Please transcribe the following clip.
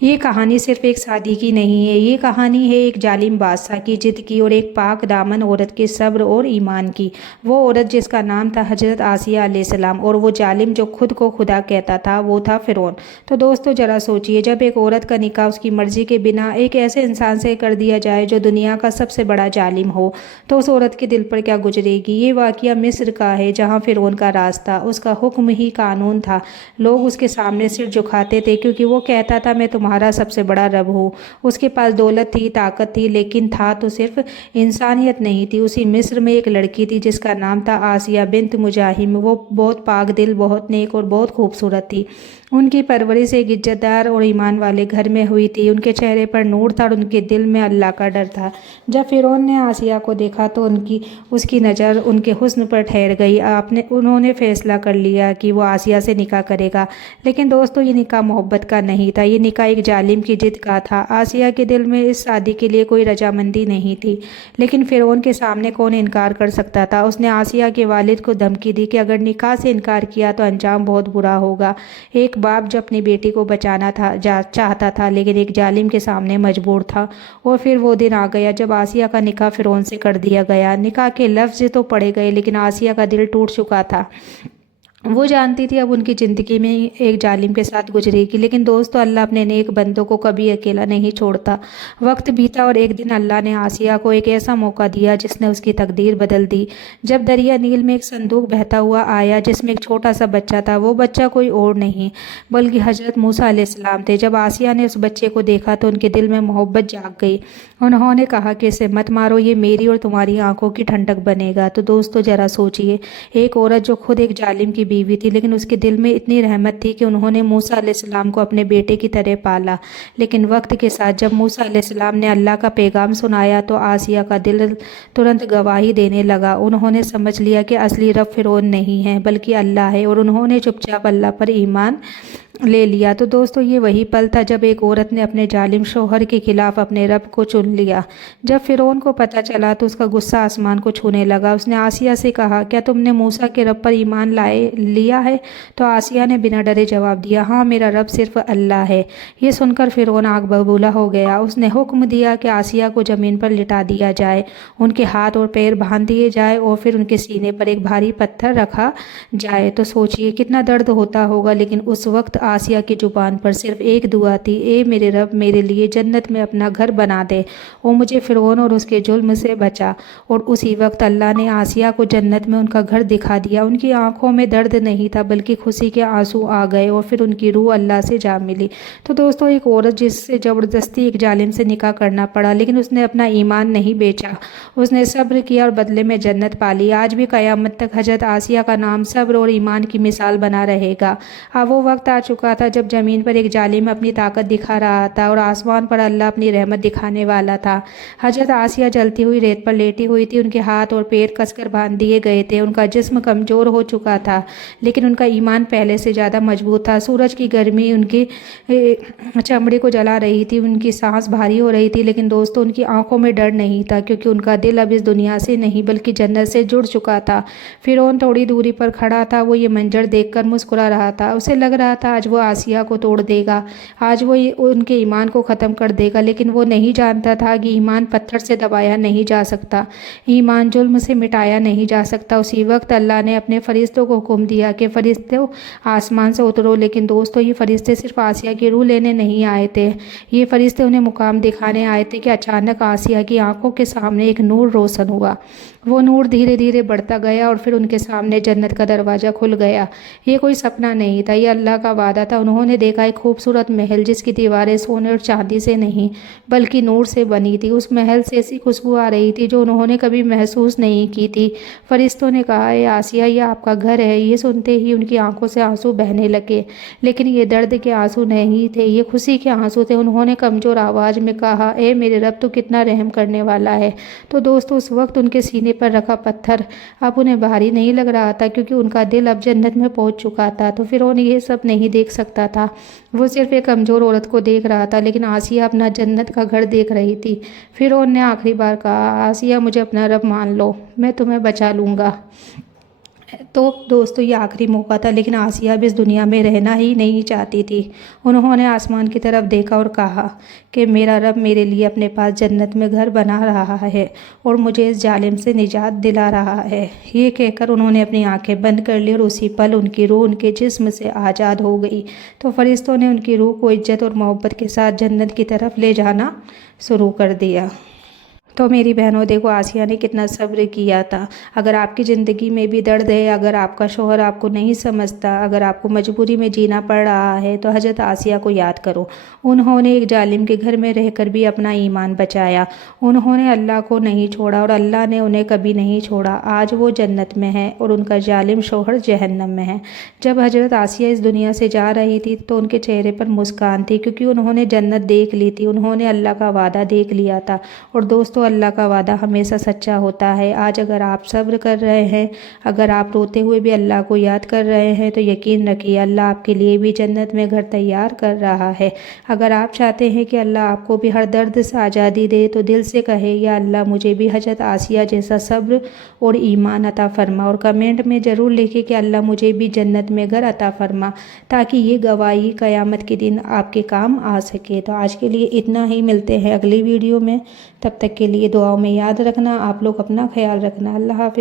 ये कहानी सिर्फ एक शादी की नहीं है, ये कहानी है एक जालिम बादशाह की जिद की और एक पाक दामन औरत के सब्र और ईमान की। वो औरत जिसका नाम था हजरत आसिया अलैहिस्सलाम और वो जालिम जो खुद को खुदा कहता था वो था फिरौन। तो दोस्तों जरा सोचिए, जब एक औरत का निकाह उसकी मर्जी के बिना एक ऐसे इंसान से कर दिया जाए जो दुनिया का सबसे बड़ा जालिम हो, तो उस औरत के दिल पर क्या गुजरेगी। ये वाकया मिस्र का है जहाँ फिरौन का राज था, उसका हुक्म ही कानून था। लोग उसके सामने सिर झुकाते थे क्योंकि वो कहता था मैं तुम्हारा सबसे बड़ा रब हूँ। उसके पास दौलत थी, ताकत थी, लेकिन था तो सिर्फ इंसानियत नहीं थी। उसी मिस्र में एक लड़की थी जिसका नाम था आसिया बिन्त मुजाहिम। वो बहुत पाक दिल, बहुत नेक और बहुत खूबसूरत थी। उनकी परवरिश एक इज्जतदार और ईमान वाले घर में हुई थी। उनके चेहरे पर नूर था और उनके दिल में अल्लाह का डर था। जब फिरौन ने आसिया को देखा तो उसकी नज़र उनके हुस्न पर ठहर गई। उन्होंने फैसला कर लिया कि वो आसिया से निकाह करेगा। लेकिन दोस्तों ये निकाह मोहब्बत का नहीं था, ये निकाह एक जालिम की जिद का था। आसिया के दिल में इस शादी के लिए कोई रजामंदी नहीं थी, लेकिन फिरौन के सामने कौन इनकार कर सकता था। उसने आसिया के वालिद को धमकी दी कि अगर निकाह से इनकार किया तो अंजाम बहुत बुरा होगा। एक बाप जो अपनी बेटी को बचाना चाहता था, लेकिन एक जालिम के सामने मजबूर था। और फिर वो दिन आ गया जब आसिया का निकाह फिरौन से कर दिया गया। निकाह के लफ्ज़ तो पढ़े गए, लेकिन आसिया का दिल टूट चुका था। वो जानती थी अब उनकी ज़िंदगी में एक जालिम के साथ गुजरेगी। लेकिन दोस्तों अल्लाह अपने नेक बंदों को कभी अकेला नहीं छोड़ता। वक्त बीता और एक दिन अल्लाह ने आसिया को एक ऐसा मौका दिया जिसने उसकी तकदीर बदल दी। जब दरिया नील में एक संदूक बहता हुआ आया जिसमें एक छोटा सा बच्चा था, वो बच्चा कोई और नहीं बल्कि हजरत मूसा अलैहिस्सलाम थे। जब आसिया ने उस बच्चे को देखा तो उनके दिल में मोहब्बत जाग गई। उन्होंने कहा कि इसे मत मारो, ये मेरी और तुम्हारी आंखों की ठंडक बनेगा। तो दोस्तों ज़रा सोचिए, एक औरत जो खुद एक जालिम की बीवी थी, लेकिन उसके दिल में इतनी रहमत थी कि उन्होंने मूसा अलैहिस्सलाम को अपने बेटे की तरह पाला। लेकिन वक्त के साथ जब मूसा अलैहिस्सलाम ने अल्लाह का पैगाम सुनाया तो आसिया का दिल तुरंत गवाही देने लगा। उन्होंने समझ लिया कि असली रब फिरौन नहीं है बल्कि अल्लाह है, और उन्होंने चुपचाप अल्लाह पर ईमान ले लिया। तो दोस्तों ये वही पल था जब एक औरत ने अपने जालिम शौहर के खिलाफ अपने रब को चुन लिया। जब फिरौन को पता चला तो उसका गुस्सा आसमान को छूने लगा। उसने आसिया से कहा, क्या तुमने मूसा के रब पर ईमान लाए लिया है? तो आसिया ने बिना डरे जवाब दिया, हाँ मेरा रब सिर्फ अल्लाह है। ये सुनकर फिरौन आग बबूला हो गया। उसने हुक्म दिया कि आसिया को ज़मीन पर लिटा दिया जाए, उनके हाथ और पैर बांध दिए जाए और फिर उनके सीने पर एक भारी पत्थर रखा जाए। तो सोचिए कितना दर्द होता होगा, लेकिन उस वक्त आसिया की जुबान पर सिर्फ एक दुआ थी, ए मेरे रब मेरे लिए जन्नत में अपना घर बना दे और मुझे फिरौन और उसके जुल्म से बचा। और उसी वक्त अल्लाह ने आसिया को जन्नत में उनका घर दिखा दिया। उनकी आंखों में दर्द नहीं था बल्कि खुशी के आंसू आ गए और फिर उनकी रूह अल्लाह से जा मिली। तो दोस्तों एक औरत जिससे ज़बरदस्ती एक जालिम से निकाह करना पड़ा, लेकिन उसने अपना ईमान नहीं बेचा, उसने सब्र किया और बदले में जन्नत पाली। आज भी क़यामत तक हजरत आसिया का नाम सब्र और ईमान की मिसाल बना रहेगा। अब वो वक्त आ चुका था जब ज़मीन पर एक जालिम अपनी ताकत दिखा रहा था और आसमान पर अल्लाह अपनी रहमत दिखाने वाला था। हजरत आसिया जलती हुई रेत पर लेटी हुई थी। उनके हाथ और पैर कसकर बांध दिए गए थे। उनका जिस्म कमज़ोर हो चुका था, लेकिन उनका ईमान पहले से ज़्यादा मजबूत था। सूरज की गर्मी उनकी चमड़ी को जला रही थी, उनकी सांस भारी हो रही थी, लेकिन दोस्तों उनकी आंखों में डर नहीं था क्योंकि उनका दिल अब इस दुनिया से नहीं बल्कि जन्नत से जुड़ चुका था। फिरौन थोड़ी दूरी पर खड़ा था। वो ये मंजर देखकर मुस्कुरा रहा था। उसे लग रहा था आज वो आसिया को तोड़ देगा, आज वो उनके ईमान को ख़त्म कर देगा। लेकिन वो नहीं जानता था कि ईमान पत्थर से दबाया नहीं जा सकता, ईमान जुल्म से मिटाया नहीं जा सकता। उसी वक्त अल्लाह ने अपने फरिश्तों को हुक्म दिया कि फरिश्तों आसमान से उतरो। लेकिन दोस्तों ये फरिश्ते सिर्फ आसिया की रूह लेने नहीं आए थे, ये फरिश्ते उन्हें मुकाम दिखाने आए थे कि अचानक आसिया की आंखों के सामने एक नूर रोशन हुआ। वो नूर धीरे धीरे बढ़ता गया और फिर उनके सामने जन्नत का दरवाज़ा खुल गया। ये कोई सपना नहीं था, ये अल्लाह का वादा था। उन्होंने देखा एक खूबसूरत महल जिसकी दीवारें सोने और चांदी से नहीं बल्कि नूर से बनी थी। उस महल से ऐसी खुशबू आ रही थी जो उन्होंने कभी महसूस नहीं की थी। फरिश्तों ने कहा, ए आसिया ये आपका घर है। ये सुनते ही उनकी आंखों से आंसू बहने लगे, लेकिन ये दर्द के आंसू नहीं थे, ये खुशी के आंसू थे। उन्होंने कमज़ोर आवाज़ में कहा, ए मेरे रब तो कितना रहम करने वाला है। तो दोस्तों उस वक्त उनके सीने पर रखा पत्थर अब उन्हें भारी नहीं लग रहा था क्योंकि उनका दिल अब जन्नत में पहुंच चुका था। तो फिर उन्हें ये सब नहीं देख सकता था, वो सिर्फ एक कमज़ोर औरत को देख रहा था, लेकिन आसिया अपना जन्नत का घर देख रही थी। फिर उन्होंने आखिरी बार कहा, आसिया मुझे अपना रब मान लो, मैं तुम्हें बचा लूँगा। تو دوستو یہ آخری موقع تھا، لیکن آسیہ اب اس دنیا میں رہنا ہی نہیں چاہتی تھی۔ انہوں نے آسمان کی طرف دیکھا اور کہا کہ میرا رب میرے لیے اپنے پاس جنت میں گھر بنا رہا ہے اور مجھے اس ظالم سے نجات دلا رہا ہے۔ یہ کہہ کر انہوں نے اپنی آنکھیں بند کر لی اور اسی پل ان کی روح ان کے جسم سے آزاد ہو گئی۔ تو فرشتوں نے ان کی روح کو عزت اور محبت کے ساتھ جنت کی طرف لے جانا شروع کر دیا۔ تو میری بہنوں دیکھو آسیہ نے کتنا صبر کیا تھا۔ اگر آپ کی زندگی میں بھی درد ہے، اگر آپ کا شوہر آپ کو نہیں سمجھتا، اگر آپ کو مجبوری میں جینا پڑ رہا ہے، تو حضرت آسیہ کو یاد کرو۔ انہوں نے ایک ظالم کے گھر میں رہ کر بھی اپنا ایمان بچایا۔ انہوں نے اللہ کو نہیں چھوڑا اور اللہ نے انہیں کبھی نہیں چھوڑا۔ آج وہ جنت میں ہیں اور ان کا ظالم شوہر جہنم میں ہے۔ جب حضرت آسیہ اس دنیا سے جا رہی تھی تو ان کے چہرے پر مسکان تھی، کیونکہ انہوں نے جنت دیکھ لی تھی، انہوں نے اللہ کا وعدہ دیکھ لیا تھا۔ اور دوستو اللہ کا وعدہ ہمیشہ سچا ہوتا ہے۔ آج اگر آپ صبر کر رہے ہیں، اگر آپ روتے ہوئے بھی اللہ کو یاد کر رہے ہیں، تو یقین رکھیے اللہ آپ کے لیے بھی جنت میں گھر تیار کر رہا ہے۔ اگر آپ چاہتے ہیں کہ اللہ آپ کو بھی ہر درد سے آزادی دے تو دل سے کہے یا اللہ مجھے بھی حضرت آسیہ جیسا صبر اور ایمان عطا فرما، اور کمنٹ میں ضرور لکھیں کہ اللہ مجھے بھی جنت میں گھر عطا فرما، تاکہ یہ گواہی قیامت کے دن آپ کے کام آ سکے۔ تو آج کے لیے اتنا ہی، ملتے ہیں اگلی ویڈیو میں، تب تک کے لیے دعاؤں میں یاد رکھنا، آپ لوگ اپنا خیال رکھنا۔ اللہ حافظ۔